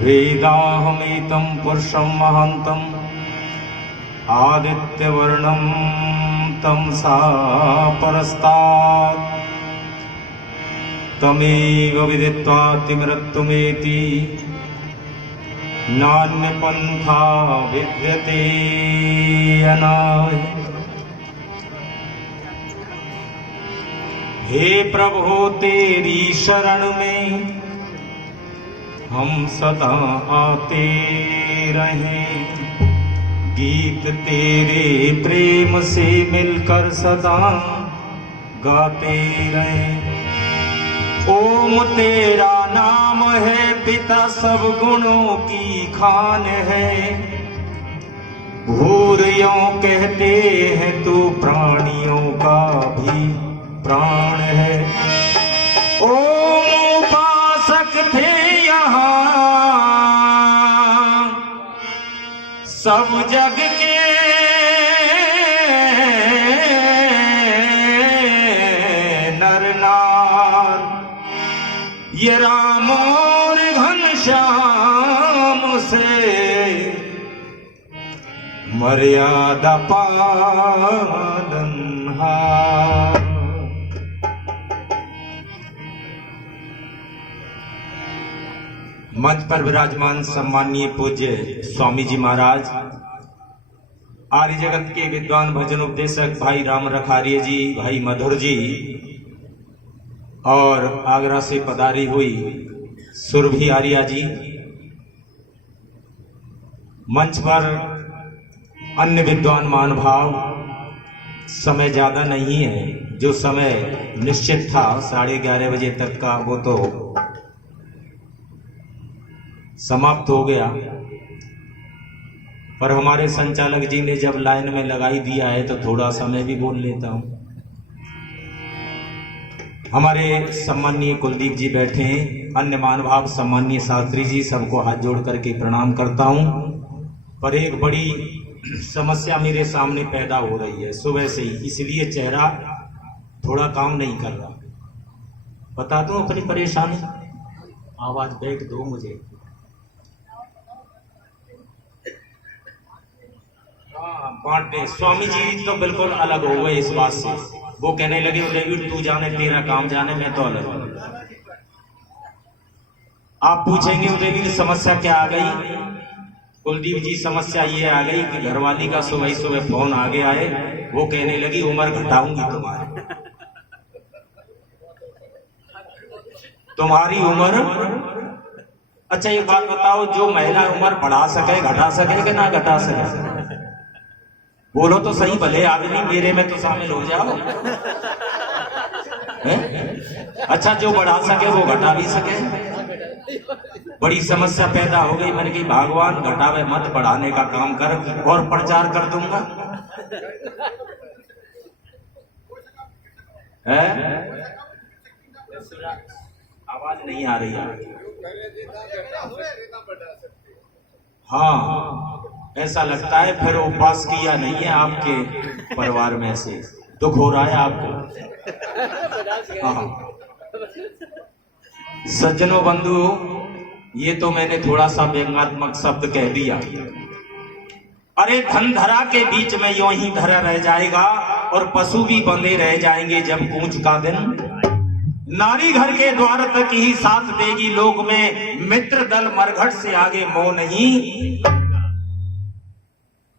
वेदाहमेतं पुरुषं महान्तम् आदित्यवर्णं तमसा परस्तात् तमेव विदित्वा तिमिरत्तमेति नान्यपन्था विद्यते अनाय। हे प्रभु तेरी शरण में हम सदा आते रहें, गीत तेरे प्रेम से मिलकर सदा गाते रहें। ओम तेरा नाम है पिता सब गुणों की खान है, भूर यों कहते हैं तू प्राणियों का भी प्राण है। ओम उपासक थे यहाँ सब जग के, नर नार ये राम और घनश्याम से मर्यादा पालनहार। मंच पर विराजमान सम्माननीय पूज्य स्वामी जी महाराज, आर्य जगत के विद्वान भजन उपदेशक भाई राम रखारिया जी, भाई मधुर जी, और आगरा से पधारी हुई सुरभि आर्या जी, मंच पर अन्य विद्वान महानुभाव। समय ज्यादा नहीं है, जो समय निश्चित था 11:30 बजे तक का वो तो समाप्त हो गया, पर हमारे संचालक जी ने जब लाइन में लगाई दिया है तो थोड़ा समय भी बोल लेता हूं। हमारे सम्माननीय कुलदीप जी बैठे हैं, अन्य महानुभाव सम्माननीय शास्त्री जी, सबको हाथ जोड़ करके प्रणाम करता हूं। पर एक बड़ी समस्या मेरे सामने पैदा हो रही है सुबह से ही, इसलिए चेहरा थोड़ा काम नहीं कर रहा। बता दूं अपनी परेशानी, आवाज बैठ दो मुझे। बांटे स्वामी जी तो बिल्कुल अलग हो गए इस बात से, वो कहने लगे डेविड तू जाने तेरा काम जाने, मैं तो अलग हूं। आप पूछेंगे डेविड समस्या क्या आ गई? कुलदीप जी समस्या ये आ गई कि घरवाली का सुबह सुबह फोन आ गया है, वो कहने लगी उम्र घटाऊंगी तुम्हारी उम्र। अच्छा ये बात बताओ, जो महिला उम्र बढ़ा सके घटा सके कि ना घटा सके? बोलो तो सही भले आदमी, मेरे में तो शामिल हो जाओ। अच्छा जो बढ़ा सके वो घटा भी सके। बड़ी समस्या पैदा हो गई, मैंने कही भगवान घटावे मत, बढ़ाने का काम कर और प्रचार कर दूंगा। है आवाज नहीं आ रही है। हाँ ऐसा लगता है फिर उपवास किया नहीं है आपके परिवार में से, दुख हो रहा है आपको। हाँ सज्जनों बंधु, ये तो मैंने थोड़ा सा व्यंग्यात्मक शब्द कह दिया। अरे धन धरा के बीच में यूं ही धरा रह जाएगा और पशु भी बंधे रह जाएंगे जब कूच का दिन। नारी घर के द्वार तक ही साथ देगी लोक में, मित्र दल मरघट से आगे मोह नहीं।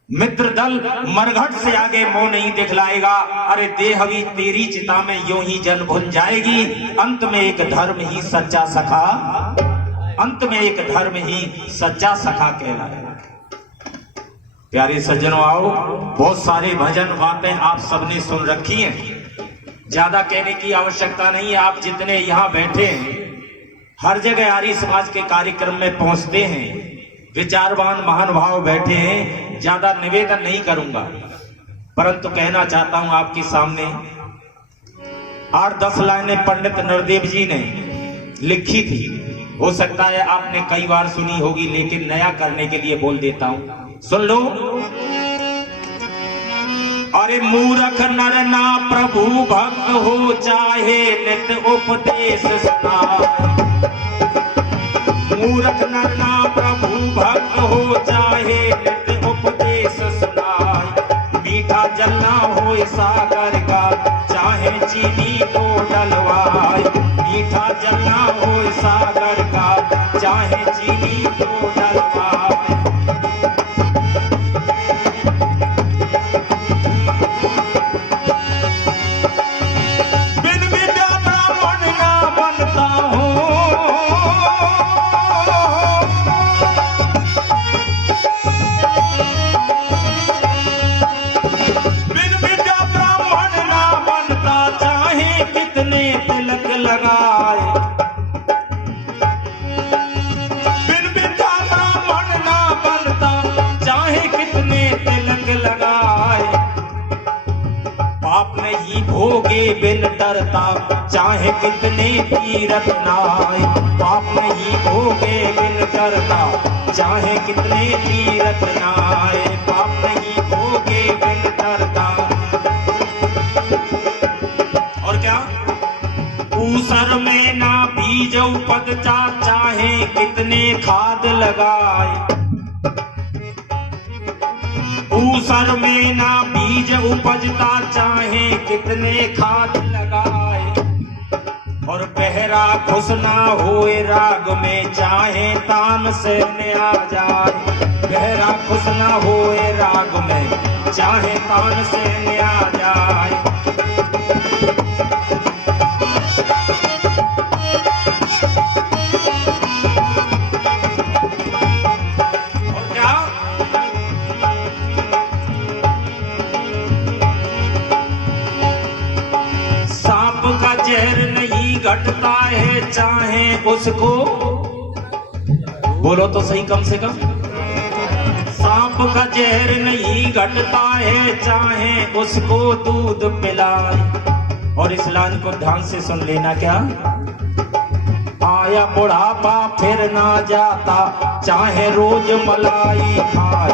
मित्र दल मरघट से आगे मोह नहीं दिखलाएगा। अरे देह भी तेरी चिता में यूं ही जल भुन जाएगी। अंत में एक धर्म ही सच्चा सखा, अंत में एक धर्म ही सच्चा सखा कहलाएगा। प्यारे सज्जनों आओ, बहुत सारे भजन बातें आप सबने सुन रखी हैं, ज्यादा कहने की आवश्यकता नहीं है। आप जितने यहाँ बैठे हैं, हर जगह आर्य समाज के कार्यक्रम में पहुंचते हैं, विचारवान महानुभाव बैठे हैं, ज्यादा निवेदन नहीं करूंगा, परंतु कहना चाहता हूं आपके सामने 8-10 लाइनें पंडित नरदेव जी ने लिखी थी। हो सकता है आपने कई बार सुनी होगी, लेकिन नया करने के लिए बोल देता हूं, सुन लो। अरे मूर्ख नर ना प्रभु भक्त हो, चाहे नित उपदेश सुनाए। मूर्ख नर ना कहे नित उपदेश सुनाए। मीठा जल ना होए सागर का, चाहे चीनी को डलवाए। मीठा जल ना होए सागर का, चाहे चीनी को डलवाए। बिन विद्या ब्राह्मण ना बनता हूँ, बिन विद्या ब्राह्मण ना बनता, चाहे कितने तिलक लगाए। बिन विद्या ब्राह्मण ना बनता, चाहे कितने तिलक लगाए। पाप नहीं भोगे बिन डरता, चाहे कितने तीरथ नाए। पाप नहीं भोगे बिन डरता, चाहे कितने तीरथ नाए। पाप नहीं भोगे बिन डरता। और क्या? ऊसर में ना बीज उपजता, चाहे कितने खाद लगाए। ऊसर में ना बीज उपजता, चाहे कितने खाद लगाए। और बहरा खुश ना होए राग में, चाहे तान से न आ जाए। बहरा खुश ना होए राग में, चाहे तान से न आ जाए। जहर नहीं घटता है, चाहे उसको, बोलो तो सही कम से कम। सांप का जहर नहीं घटता है, चाहे उसको दूध पिलाए। और इस लाइन को ध्यान से सुन लेना। क्या? आया बुढ़ापा फिर ना जाता, चाहे रोज मलाई खाए।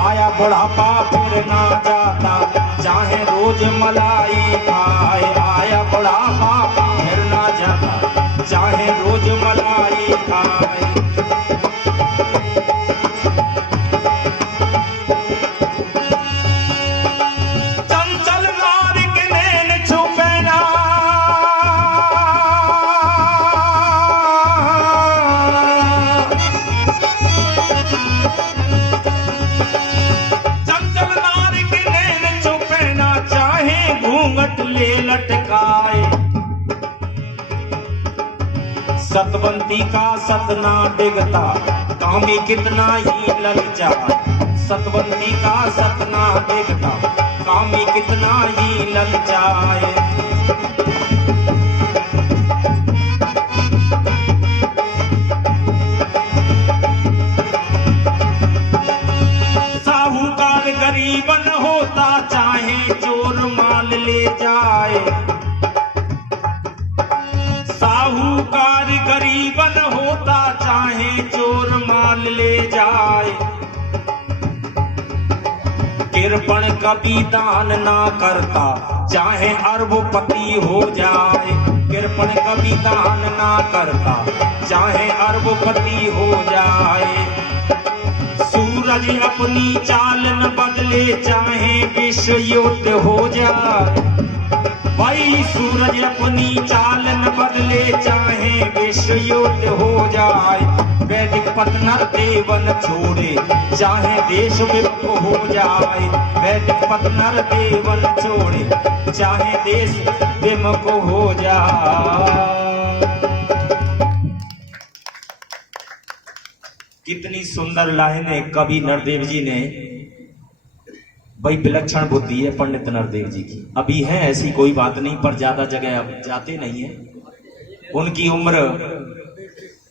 आया बुढ़ापा फिर ना जाता, चाहे रोज मलाई खाए। आया बुढ़ापा फिर ना जाता, चाहे रोज मलाई खाए। चंचल नारी के नैन छुपे ना, चंचल नारी के नैन छुपे ना, चाहे घूंघट ले लटकाए। सतवंती का सतना डिगता, कामी कितना ही ललचाए। सतवंती का सतना डिगता, कामी कितना ही ललचाए। साहूकार गरीबन होता, चाहे चोर माल ले जाए। साहूकार गरीबन होता, चाहे चोर माल ले जाए। कृपण कभी दान ना करता, चाहे अरबपति हो जाए। कृपण कभी दान ना करता, चाहे अरबपति हो जाए। सूरज अपनी चाल न बदले, चाहे विश्व युद्ध हो जाए। भाई सूरज अपनी चाल न बदले, चाहे विश्व युद्ध हो जाए। वैदिक पतनर देवन छोड़े, चाहे देश विमुख हो जाए। वैदिक पतनर देवन छोड़े, चाहे देश विमुख हो जाए। कितनी सुंदर लाइनें कवि नरदेव जी ने। भाई विलक्षण बुद्धि है पंडित नरदेव जी की। अभी है ऐसी कोई बात नहीं, पर ज्यादा जगह अब जाते नहीं है। उनकी उम्र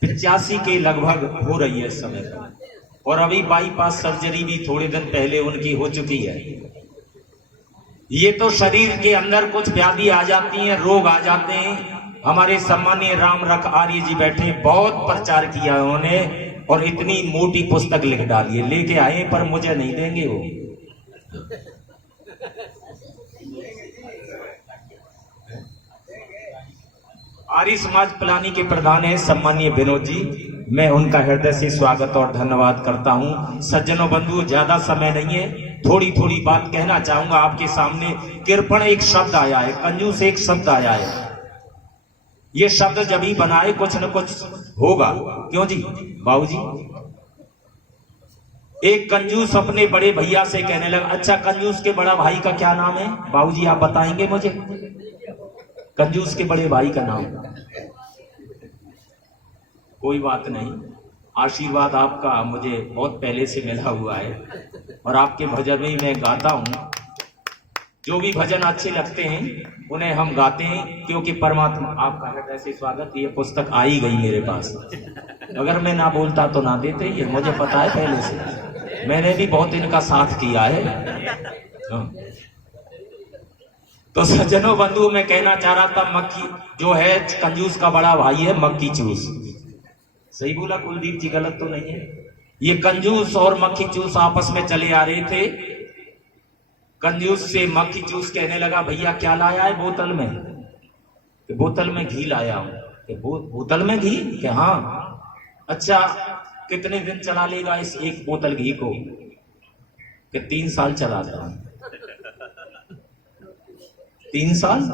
85 के लगभग हो रही है इस समय पर, और अभी बाईपास सर्जरी भी थोड़े दिन पहले उनकी हो चुकी है। ये तो शरीर के अंदर कुछ व्याधि आ जाती हैं, रोग आ जाते हैं। हमारे सम्मानीय राम रख आर्य जी बैठे, बहुत प्रचार किया उन्होंने, और इतनी मोटी पुस्तक लिख डाली है। लेके आए पर मुझे नहीं देंगे वो। आर्य समाज पलानी के प्रधान है सम्मानीय विनोद जी। मैं उनका हृदय से स्वागत और धन्यवाद करता हूं। सज्जनों बंधुओं, ज्यादा समय नहीं है, थोड़ी थोड़ी बात कहना चाहूंगा आपके सामने। कृपण एक शब्द आया है, कंजूस एक शब्द आया है। ये शब्द जब ही बनाए कुछ न कुछ होगा, क्यों जी बाबूजी? एक कंजूस अपने बड़े भैया से कहने लगा, अच्छा कंजूस के बड़ा भाई का क्या नाम है बाबूजी, आप बताएंगे मुझे? कंजूस के बड़े भाई का नाम? कोई बात नहीं, आशीर्वाद आपका मुझे बहुत पहले से मिला हुआ है और आपके भजन में मैं गाता हूं। जो भी भजन अच्छे लगते हैं उन्हें हम गाते हैं, क्योंकि परमात्मा आपका हृदय से स्वागत। ये पुस्तक आई गई मेरे पास, अगर मैं ना बोलता तो ना देते, ये मुझे पता है पहले से, मैंने भी बहुत इनका साथ किया है। तो सज्जनों बंधु, मैं कहना चाह रहा था, मक्खी जो है कंजूस का बड़ा भाई है मक्खी चूस। सही बोला कुलदीप जी, गलत तो नहीं है? ये कंजूस और मक्खी चूस आपस में चले आ रहे थे। कंजूस से मक्खी चूस कहने लगा, भैया क्या लाया है बोतल में? कि बोतल में घी लाया हूं। कि बोतल में घी? कि हाँ। अच्छा, कितने दिन चला लेगा इस एक बोतल घी को? कि 3 साल चलाता हूं। 3 साल?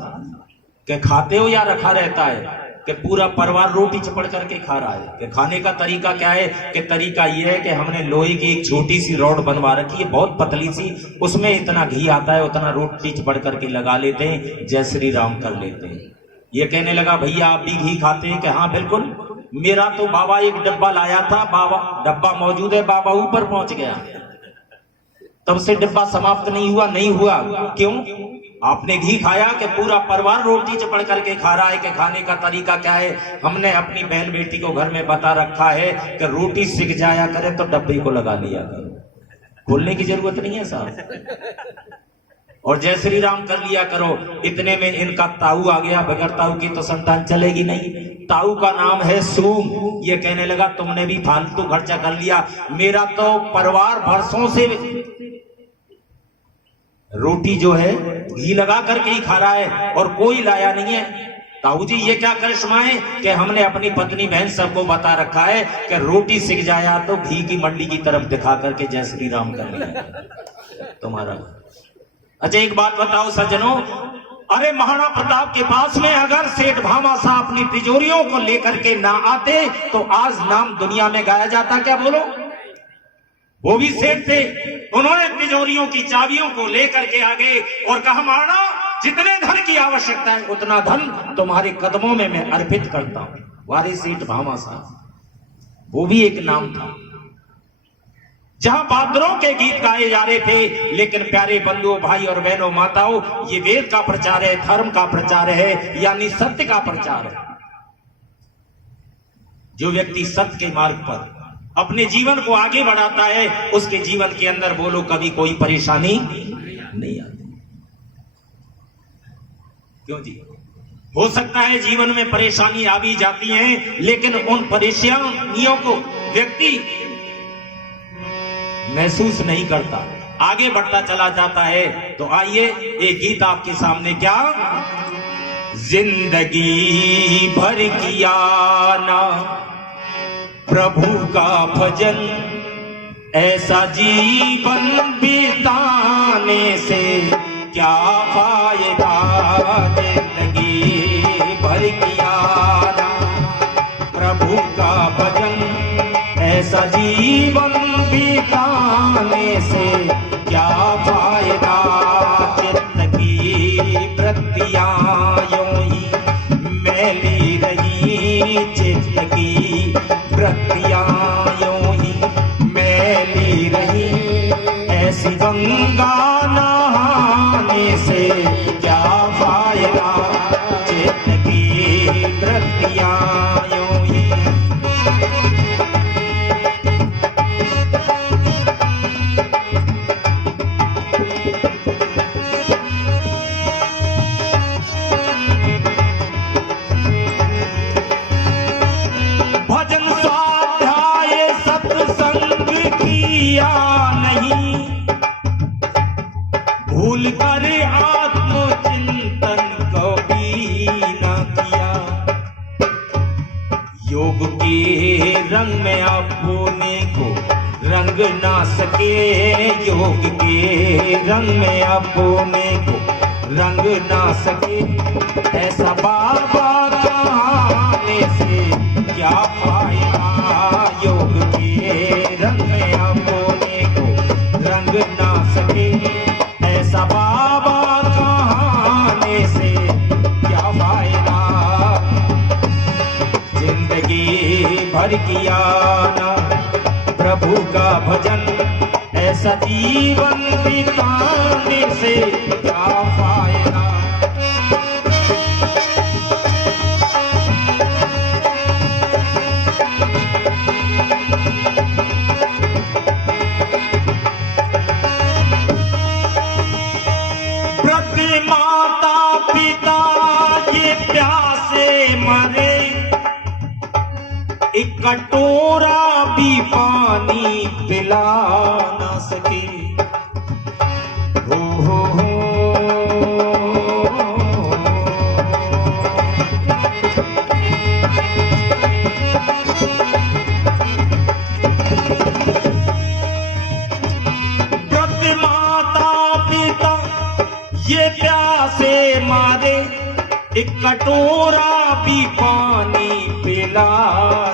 कि खाते हो या रखा रहता है? कि पूरा परिवार रोटी चपड़ करके खा रहा है। कि खाने का तरीका क्या है? कि तरीका ये है कि हमने लोहे की एक छोटी सी रॉड बनवा रखी है, बहुत पतली सी, उसमें इतना घी आता है, उतना रोटी चपड़ करके लगा लेते हैं, जय श्री राम कर लेते हैं। ये कहने लगा, भैया आप भी घी खाते हैं? कि हाँ बिल्कुल, मेरा तो बाबा एक डब्बा लाया था, बाबा डब्बा मौजूद है, बाबा ऊपर पहुंच गया, तब से डब्बा समाप्त नहीं हुआ। नहीं हुआ क्यों? आपने घी खाया कि पूरा परिवार रोटी चपड़ करके खा रहा है। कि खाने का तरीका क्या है? हमने अपनी बहन बेटी को घर में बता रखा है कि रोटी सिक जाया करे तो डब्बे को लगा लिया करो, खोलने की जरूरत नहीं है साहब, और जय श्री राम कर लिया करो। इतने में इनका ताऊ आ गया, बगैर ताऊ की तो संतान चलेगी नहीं। ताऊ का नाम है सूम। ये कहने लगा, तुमने भी फालतू खर्चा कर लिया, मेरा तो परिवार बरसों से रोटी जो है घी लगा करके ही खा रहा है और कोई लाया नहीं है। ताऊ जी ये क्या करिश्मा है कि हमने अपनी पत्नी बहन सबको बता रखा है कि रोटी सिक जाया तो घी की मंडी की तरफ दिखा करके जय श्री राम कर लिया तुम्हारा। अच्छा एक बात बताओ सज्जनों, अरे महाराणा प्रताप के पास में अगर सेठ भामा साहब अपनी तिजोरियों को लेकर के ना आते तो आज नाम दुनिया में गाया जाता क्या? बोलो। वो भी सेठ थे, उन्होंने तिजोरियों की चाबियों को लेकर के आगे और कहा, महाराणा जितने धन की आवश्यकता है उतना धन तुम्हारे कदमों में मैं अर्पित करता हूं। वारे सेठ भामा साहब, वो भी एक नाम था। जहां बहादुरों के गीत गाए जा रहे थे, लेकिन प्यारे बंधुओं, भाई और बहनों, माताओं, ये वेद का प्रचार है, धर्म का प्रचार है, यानी सत्य का प्रचार है। जो व्यक्ति सत्य के मार्ग पर अपने जीवन को आगे बढ़ाता है, उसके जीवन के अंदर बोलो कभी कोई परेशानी नहीं आती। क्यों जी? हो सकता है जीवन में परेशानी आ भी जाती है, लेकिन उन परेशानियों को व्यक्ति महसूस नहीं करता, आगे बढ़ता चला जाता है। तो आइए एक गीत आपके सामने, क्या जिंदगी भर किया ना प्रभु का भजन, ऐसा जीवन बिताने से क्या फायदा। जिंदगी भर किया ना प्रभु का भजन, ऐसा जीवन बिताने से क्या फायदा। चित्त की वृत्तियां यूं ही मैली रही, चित्त की वृत्तियां यूं ही मैली रही, ऐसी गंगा नहाने से क्या फायदा। चित्त की वृत्तियां यूं ही रंग में अपने को रंग ना सके, योग के रंग में अपने को रंग ना सके, ऐसा बाबा कहने से क्या फायदा, योग के रंग में अपने को रंग ना सके, ऐसा बाबा कहने से क्या फायदा, जिंदगी भर किया ना प्रभु का भजन, ऐसा जीवन बिताने से क्या फायदा। प्रति माता पिता ये प्यासे मरे, एक कटोरा भी पानी पिला ना सके, हो। प्रति माता पिता ये प्यासे मारे, एक कटोरा भी पानी पिला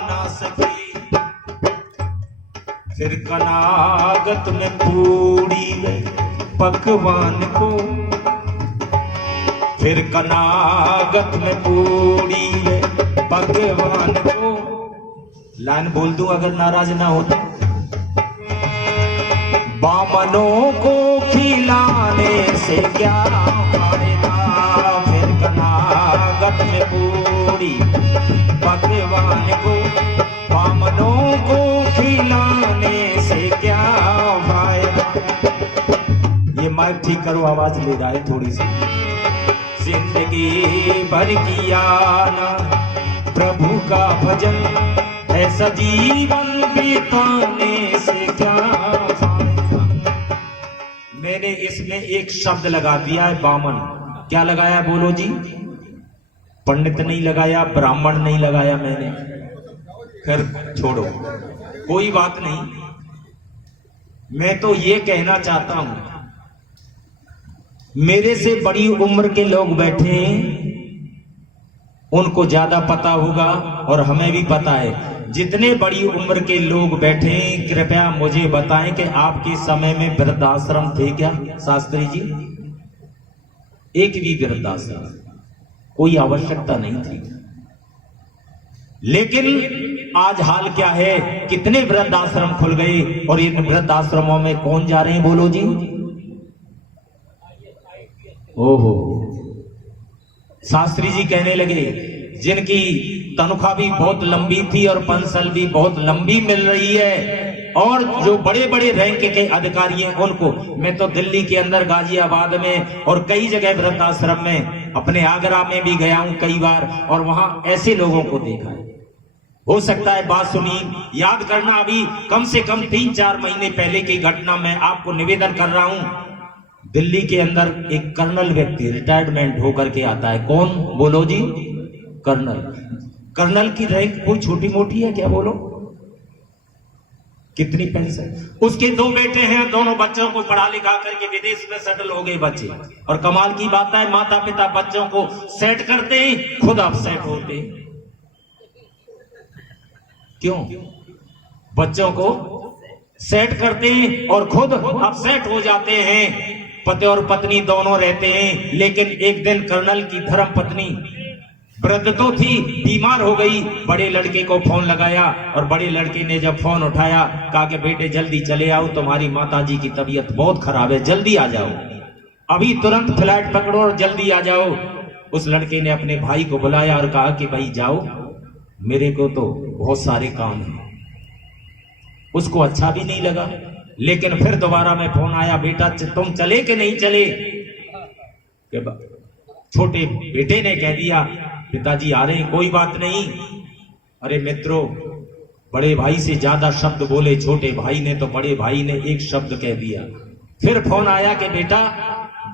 ना सके, फिर कनागत में पूरी पकवान को, फिर कनागत में पूरी पकवान को, लाइन बोल दूं अगर नाराज ना हो तो, बामनों को खिलाने से क्या फायदा, फिर कनागत में पूरी पकवान को, बामनों को खिलाने से क्या फायदा। ये माइक ठीक करो, आवाज ले रहा है थोड़ी सी। जिंदगी भर किया ना प्रभु का भजन, ऐसा जीवन बिताने से क्या फायदा। मैंने इसमें एक शब्द लगा दिया है बामन। क्या लगाया बोलो जी? पंडित नहीं लगाया, ब्राह्मण नहीं लगाया मैंने। खैर छोड़ो, कोई बात नहीं। मैं तो ये कहना चाहता हूं, मेरे से बड़ी उम्र के लोग बैठे हैं, उनको ज्यादा पता होगा और हमें भी पता है। जितने बड़ी उम्र के लोग बैठे हैं, कृपया मुझे बताएं कि आपके समय में वृद्धाश्रम थे क्या शास्त्री जी? एक भी वृद्धाश्रम, कोई आवश्यकता नहीं थी। लेकिन आज हाल क्या है, कितने वृद्धाश्रम खुल गए और इन वृद्धाश्रमों में कौन जा रहे हैं बोलो जी? ओहो, शास्त्री जी कहने लगे जिनकी तनख्वाह भी बहुत लंबी थी और पेंशन भी बहुत लंबी मिल रही है, और जो बड़े बड़े रैंक के अधिकारी हैं उनको, मैं तो दिल्ली के अंदर गाजियाबाद में और कई जगह वृद्धाश्रम में, अपने आगरा में भी गया हूं कई बार, और वहां ऐसे लोगों को देखा है। हो सकता है बात सुनी, याद करना, अभी कम से कम 3-4 महीने पहले की घटना मैं आपको निवेदन कर रहा हूं। दिल्ली के अंदर एक कर्नल व्यक्ति रिटायरमेंट होकर के आता है। कौन बोलो जी? कर्नल। कर्नल की रैंक कोई छोटी मोटी है क्या बोलो? कितनी पेंशन? उसके 2 बेटे हैं, दोनों बच्चों को पढ़ा लिखा करके विदेश में सेटल हो गए बच्चे। और कमाल की बात है, माता पिता बच्चों को सेट करते हैं, खुद अपसेट होते हैं। क्यों? बच्चों को सेट करते हैं और खुद अपसेट हो जाते हैं। पति और पत्नी दोनों रहते हैं, लेकिन एक दिन कर्नल की धर्म पत्नी, वृद्ध तो थी, बीमार हो गई। बड़े लड़के को फोन लगाया और बड़े लड़के ने जब फोन उठाया, कहा कि बेटे जल्दी चले आओ, तुम्हारी माताजी की तबीयत बहुत खराब है, जल्दी आ जाओ, अभी तुरंत फ्लाइट पकड़ो और जल्दी आ जाओ। उस लड़के ने अपने भाई को बुलाया और कहा कि भाई जाओ, मेरे को तो बहुत सारे काम हैं। उसको अच्छा भी नहीं लगा, लेकिन फिर दोबारा में फोन आया, बेटा तुम चले कि नहीं चले? छोटे बेटे ने कह दिया, पिताजी आ रहे हैं, कोई बात नहीं। अरे मित्रों, बड़े भाई से ज्यादा शब्द बोले छोटे भाई ने, तो बड़े भाई ने एक शब्द कह दिया। फिर फोन आया कि बेटा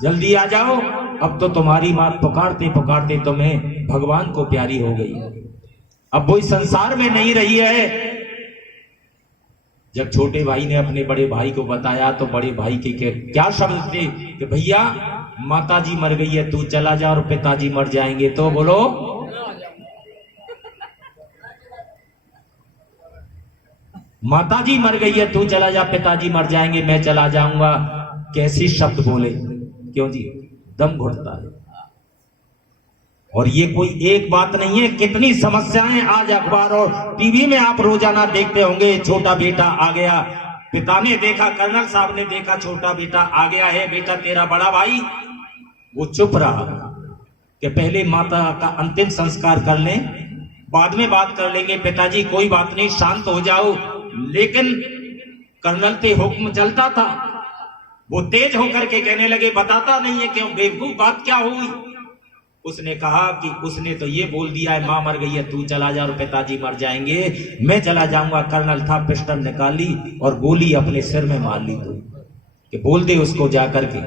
जल्दी आ जाओ, अब तो तुम्हारी मां पुकारते पुकारते तुम्हें भगवान को प्यारी हो गई, अब वो इस संसार में नहीं रही है, जब छोटे भाई ने अपने बड़े भाई को बताया तो बड़े भाई के क्या शब्द थे कि भैया माताजी मर गई है, तू चला जा और पिताजी मर जाएंगे तो बोलो। माताजी मर गई है, तू चला जा, पिताजी मर जाएंगे, मैं चला जाऊंगा। कैसी शब्द बोले, क्यों जी, दम घुटता है। और ये कोई एक बात नहीं है, कितनी समस्याएं आज अखबार और टीवी में आप रोजाना देखते होंगे। छोटा बेटा आ गया, पिता ने देखा, कर्नल साहब ने देखा छोटा बेटा आ गया है, बेटा तेरा बड़ा भाई। वो चुप रहा कि पहले माता का अंतिम संस्कार कर लें, बाद में बात कर लेंगे। पिताजी कोई बात नहीं, शांत हो जाओ। लेकिन कर्नल पे हुक्म चलता था, वो तेज होकर के कहने लगे बताता नहीं है क्यों, बेवकूफ, बात क्या हुई। उसने कहा कि उसने तो ये बोल दिया है मां मर गई है, तू चला जा और पिताजी मर जाएंगे, मैं चला जाऊंगा। कर्नल था, पिस्टल निकाली और गोली अपने सिर में मार ली। तो कि बोल दे उसको जाकर के,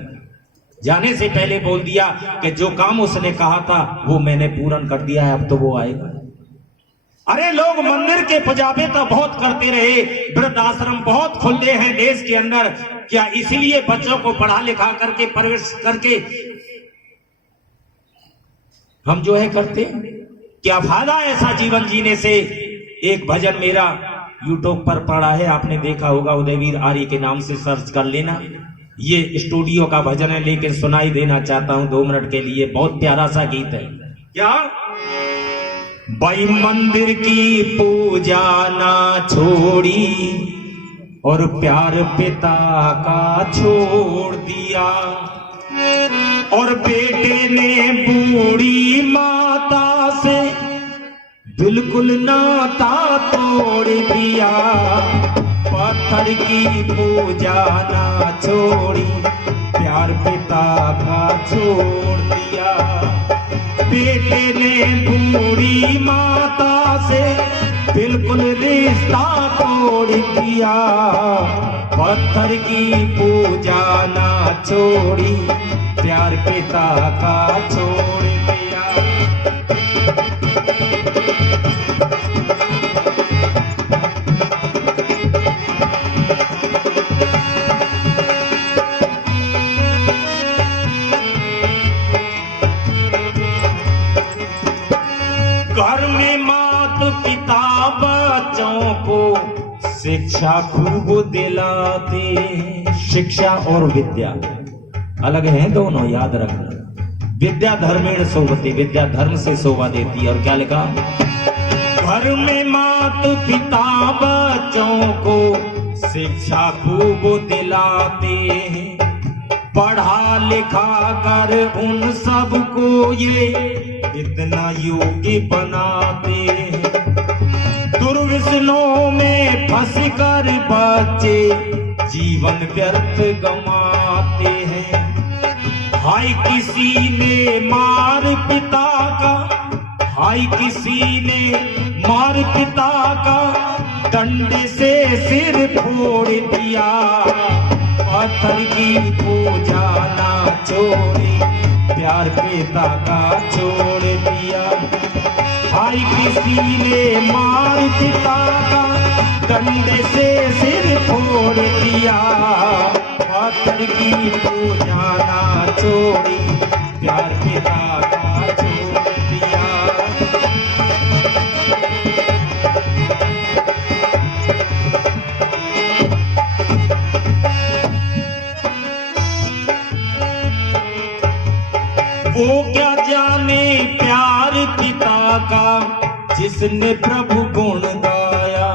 जाने से पहले बोल दिया कि जो काम उसने कहा था वो मैंने पूर्ण कर दिया है, अब तो वो आएगा। अरे लोग मंदिर के पुजाबे तो बहुत करते रहे, वृद्धाश्रम बहुत खुले हैं देश के अंदर, क्या इसलिए बच्चों को पढ़ा लिखा करके परवरिश करके हम जो है करते, क्या फायदा ऐसा जीवन जीने से। एक भजन मेरा यूट्यूब पर पड़ा है, आपने देखा होगा, उदयवीर आर्य के नाम से सर्च कर लेना। ये स्टूडियो का भजन है लेकिन सुनाई देना चाहता हूं 2 मिनट के लिए, बहुत प्यारा सा गीत है। क्या भाई मंदिर की पूजा ना छोड़ी और प्यार पिता का छोड़ दिया, और बेटे ने बूढ़ी माता से बिल्कुल नाता तोड़ दिया। पत्थर की पूजा ना छोड़ी, प्यार पिता का छोड़ दिया। बेटे ने बूढ़ी माता से बिल्कुल रिश्ता तोड़ दिया। पत्थर की पूजा ना छोड़ी, प्यार पिता का छोड़ दिया। घर में माता पिता बच्चों को शिक्षा खूब दिलाते। शिक्षा और विद्या अलग है दोनों, याद रखना। विद्या धर्मेण शोभते, विद्या धर्म से शोभा देती है। और क्या लिखा, घर में माता पिता बच्चों को शिक्षा खूब दिलाते हैं, पढ़ा लिखा कर उन सबको ये इतना योग्य बनाते हैं। दुर्व्यसनों में फंस कर बच्चे जीवन व्यर्थ गंवाते हैं। हाय किसी ने मार पिता का, हाय किसी ने मार पिता का, डंडे से सिर फोड़ दिया। पत्थर की पूजा ना छोड़ी, प्यार पिता का छोड़ दिया। हाय किसी ने मार पिता का, डंडे से सिर फोड़ दिया। पत्थर की पूजा ना छोड़ी, प्यार पिता का छोड़ दिया। वो क्या जाने प्यार पिता का जिसने प्रभु गुण गाया।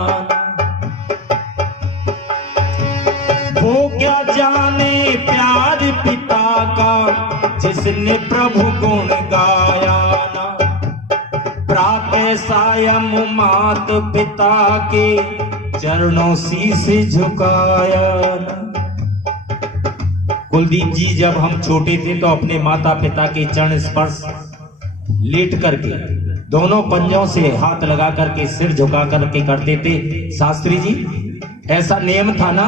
वो क्या जाने प्यार पिता का जिसने प्रभु गुण गाया ना। प्रातः सायं मात पिता के चरणों शीश झुकाया ना। कुलदीप जी, जब हम छोटे थे तो अपने माता पिता के चरण स्पर्श लेट करके दोनों पंजों से हाथ लगा करके सिर झुका करके करते थे। शास्त्री जी, ऐसा नियम था ना।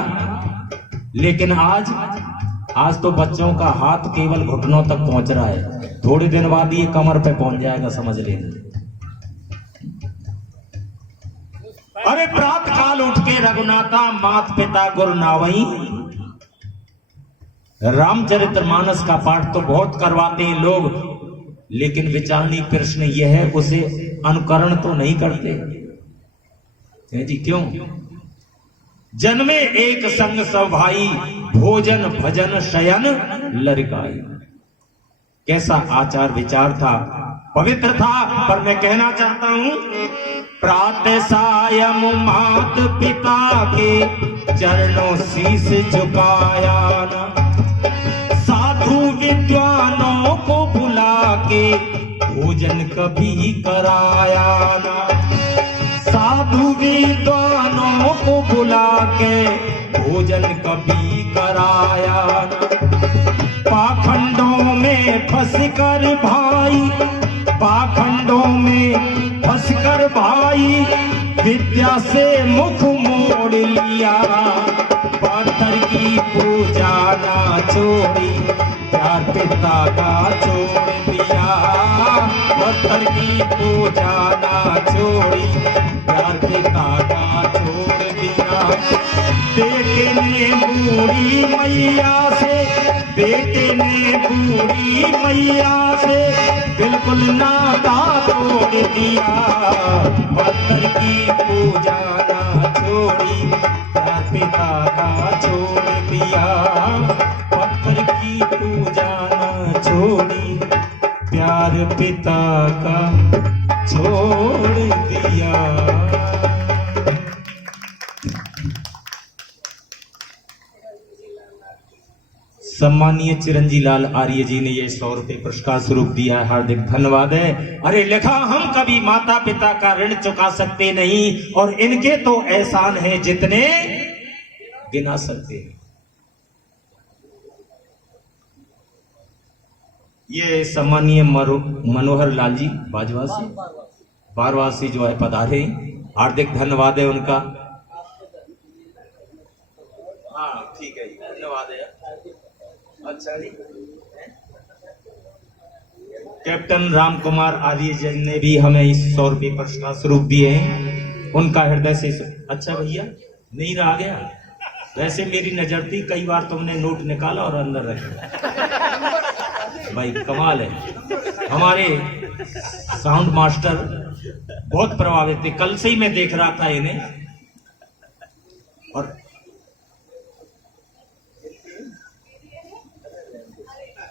लेकिन आज तो बच्चों का हाथ केवल घुटनों तक पहुंच रहा है, थोड़े दिन बाद ये कमर पे पहुंच जाएगा, समझ लेना। अरे प्रात काल उठ के रघुनाथा मात पिता गुरु नावई। रामचरितमानस का पाठ तो बहुत करवाते हैं लोग, लेकिन विचारणी प्रश्न यह है उसे अनुकरण तो नहीं करते हैं जी। क्यों? जन्मे एक संग सब भाई, भोजन भजन शयन लरिकाई। कैसा आचार विचार था, पवित्र था। पर मैं कहना चाहता हूं, प्रातः सायं मात पिता के चरणों शीस झुकाया ना, साधु विद्वानों को बुला के भोजन कभी कराया ना, साधु विद्वानों को बुला के भोजन कभी कराया ना। पाखंडों में फंसकर भाई, पाखंडों में फंसकर भाई, विद्या से मुख मोड़ लिया। पत्थर की पूजा ना छोड़ी, प्यार पिता का छोड़ दिया। पत्थर की पूजा ना छोड़ी, प्यार पिता का छोड़ दिया। बेटे ने बूढ़ी मैया से, बेटे ने बूढ़ी मैया से बिल्कुल नाता तोड़ दिया। पत्थर की पूजा ना छोड़ी, प्यार पिता का छोड़ दिया। पत्थर की पूजा ना छोड़ी, प्यार पिता का छोड़ दिया। सम्मानीय चिरंजी लाल आर्य जी ने ये 100 रुपए पुरस्कार स्वरूप दिया है, हार्दिक धन्यवाद है। अरे लिखा, हम कभी माता पिता का ऋण चुका सकते नहीं, और इनके तो एहसान है जितने गिना सकते हैं। ये सम्मानीय मनोहर लाल जी बाजवासी, बारवासी जो है पधारे, हार्दिक धन्यवाद है उनका। हाँ ठीक है, धन्यवाद है। अच्छा जी, कैप्टन राम कुमार आर्य जी ने भी हमें इस 100 रुपये पुरस्कार स्वरूप दिए हैं, उनका हृदय से। अच्छा भैया, नहीं रह गया? वैसे मेरी नजर थी, कई बार तुमने नोट निकाला और अंदर रखा। भाई कमाल है। हमारे साउंड मास्टर बहुत प्रभावित थे, कल से ही मैं देख रहा था इन्हें। और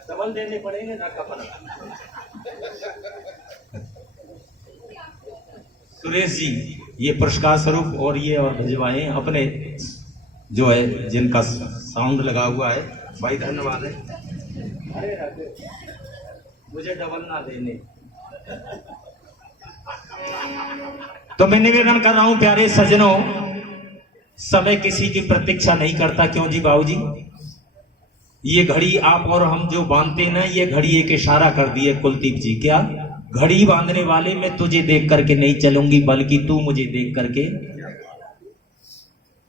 डबल देने पड़ेंगे ना कपड़ा। सुरेश जी ये पुरस्कार स्वरूप और ये और भिजवाए अपने जो है जिनका साउंड लगा हुआ है, भाई धन्यवाद है। अरे मुझे डबल ना देने। तो मैं निवेदन कर रहा हूं प्यारे सज्जनों, समय किसी की प्रतीक्षा नहीं करता। क्यों जी बाबूजी? ये घड़ी आप और हम जो बांधते ना, ये घड़ी एक इशारा कर दी है कुलदीप जी। क्या? घड़ी बांधने वाले, मैं तुझे देख करके नहीं चलूंगी, बल्कि तू मुझे देख करके।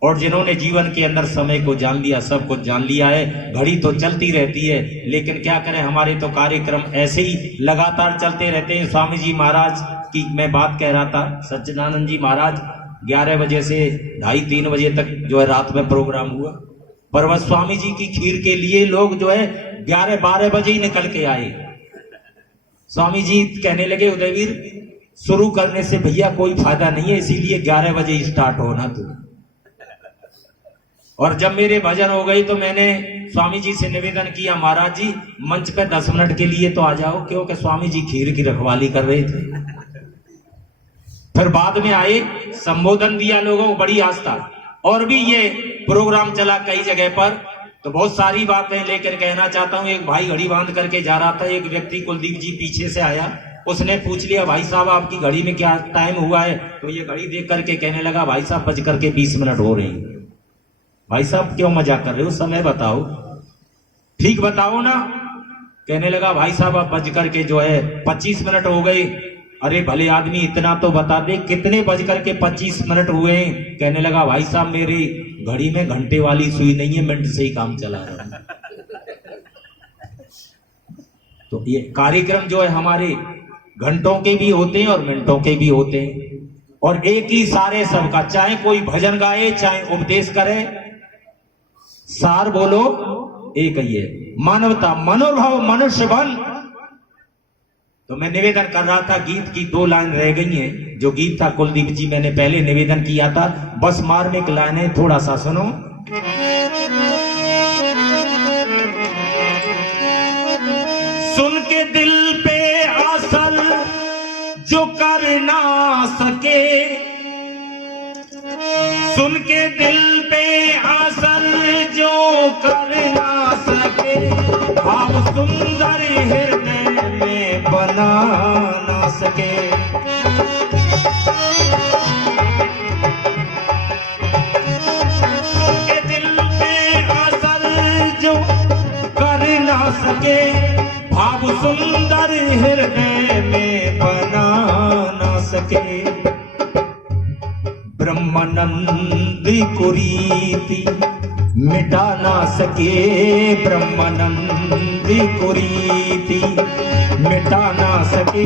और जिन्होंने जीवन के अंदर समय को जान लिया, सब कुछ जान लिया है। घड़ी तो चलती रहती है, लेकिन क्या करें, हमारे तो कार्यक्रम ऐसे ही लगातार चलते रहते हैं। स्वामी जी महाराज की मैं बात कह रहा था, सच्चिदानंद जी महाराज 11 बजे से 2:30-3 बजे तक जो है रात में प्रोग्राम हुआ, पर वह स्वामी जी की खीर के लिए लोग जो है 11-12 बजे ही निकल के आए। स्वामी जी कहने लगे, उदयवीर शुरू करने से भैया कोई फायदा नहीं है, इसीलिए 11 बजे स्टार्ट होना तू। और जब मेरे भजन हो गई तो मैंने स्वामी जी से निवेदन किया, महाराज जी मंच पे 10 मिनट के लिए तो आ जाओ, क्योंकि स्वामी जी खीर की रखवाली कर रहे थे। फिर बाद में आए, संबोधन दिया लोगों को, बड़ी आस्था। और भी ये प्रोग्राम चला कई जगह पर, तो बहुत सारी बातें लेकर कहना चाहता हूं। एक भाई घड़ी बांध करके जा रहा था, एक व्यक्ति कुलदीप जी पीछे से आया, उसने पूछ लिया, भाई साहब आपकी घड़ी में क्या टाइम हुआ है? तो ये घड़ी देख करके कहने लगा, भाई साहब 5:20 हो रही है। भाई साहब क्यों मजाक कर रहे हो, समय बताओ, ठीक बताओ ना। कहने लगा, भाई साहब अब 25 हो गए। अरे भले आदमी इतना तो बता दे, कितने 25 हुए? कहने लगा, भाई साहब मेरी घड़ी में घंटे वाली सुई नहीं है, मिनट से ही काम चला रहा हूं। तो ये कार्यक्रम जो है हमारे घंटों के भी होते हैं और मिनटों के भी होते हैं। और एक ही सारे सबका, चाहे कोई भजन गाए चाहे उपदेश करे, सार बोलो एक ही है, मानवता, मनोभाव, मनुष्य बन। तो मैं निवेदन कर रहा था, गीत की 2 लाइन रह गई हैं। जो गीत था कुलदीप जी मैंने पहले निवेदन किया था, बस मार्मिक लाइनें थोड़ा सा सुनो। सुन के दिल पे असर जो कर ना सके, सुन के दिल पे असर जो कर ना सके, भाव सुंदर हृदय में बना ना सके। सुन के दिल पे असर जो कर ना सके, भाव सुंदर हृदय में बना ना सके। ब्रह्मानंद कुरीति मिटा ना सके, ब्रह्मानंद कुरीति मिटा ना सके।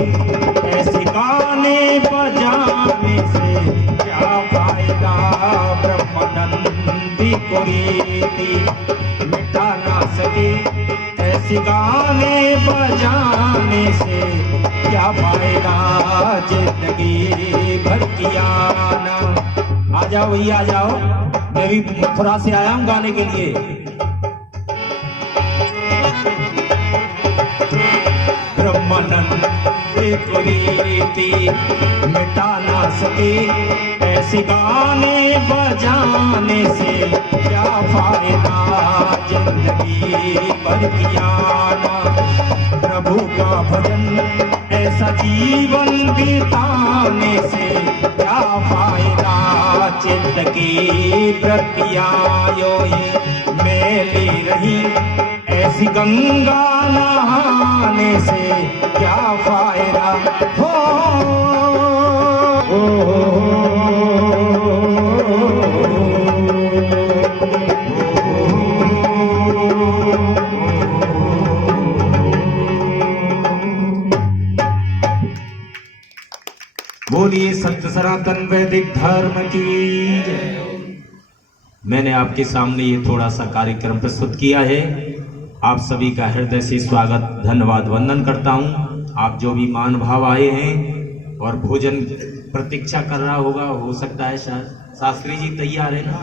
ऐसे गाने बजाने से क्या फायदा, ब्रह्मानंद कुरीति मिटा ना सके। ऐसे गाने बजाने से क्या फायदा, जिंदगी भर किया ना। आ जाओ भैया आ जाओ, मैं भी मथुरा से आया हूं गाने के लिए। ब्रह्मानंद कुरीति मिटा ना सके, ऐसे गाने बजाने से क्या फायदा, जिंदगी भर किया ना। प्रभु का भजन ऐसा जीवन बिताने से क्या फायदा, जिंदगी प्रतियायो मेली रही। ऐसी गंगा नहाने से क्या फायदा हो, बोलिए सत्य सनातन वैदिक धर्म की। मैंने आपके सामने ये थोड़ा सा कार्यक्रम प्रस्तुत किया है। आप सभी का हृदय से स्वागत, धन्यवाद, वंदन करता हूं। आप जो भी मान भाव आए हैं और भोजन प्रतीक्षा कर रहा होगा, हो सकता है शायद शास्त्री जी तैयार है ना।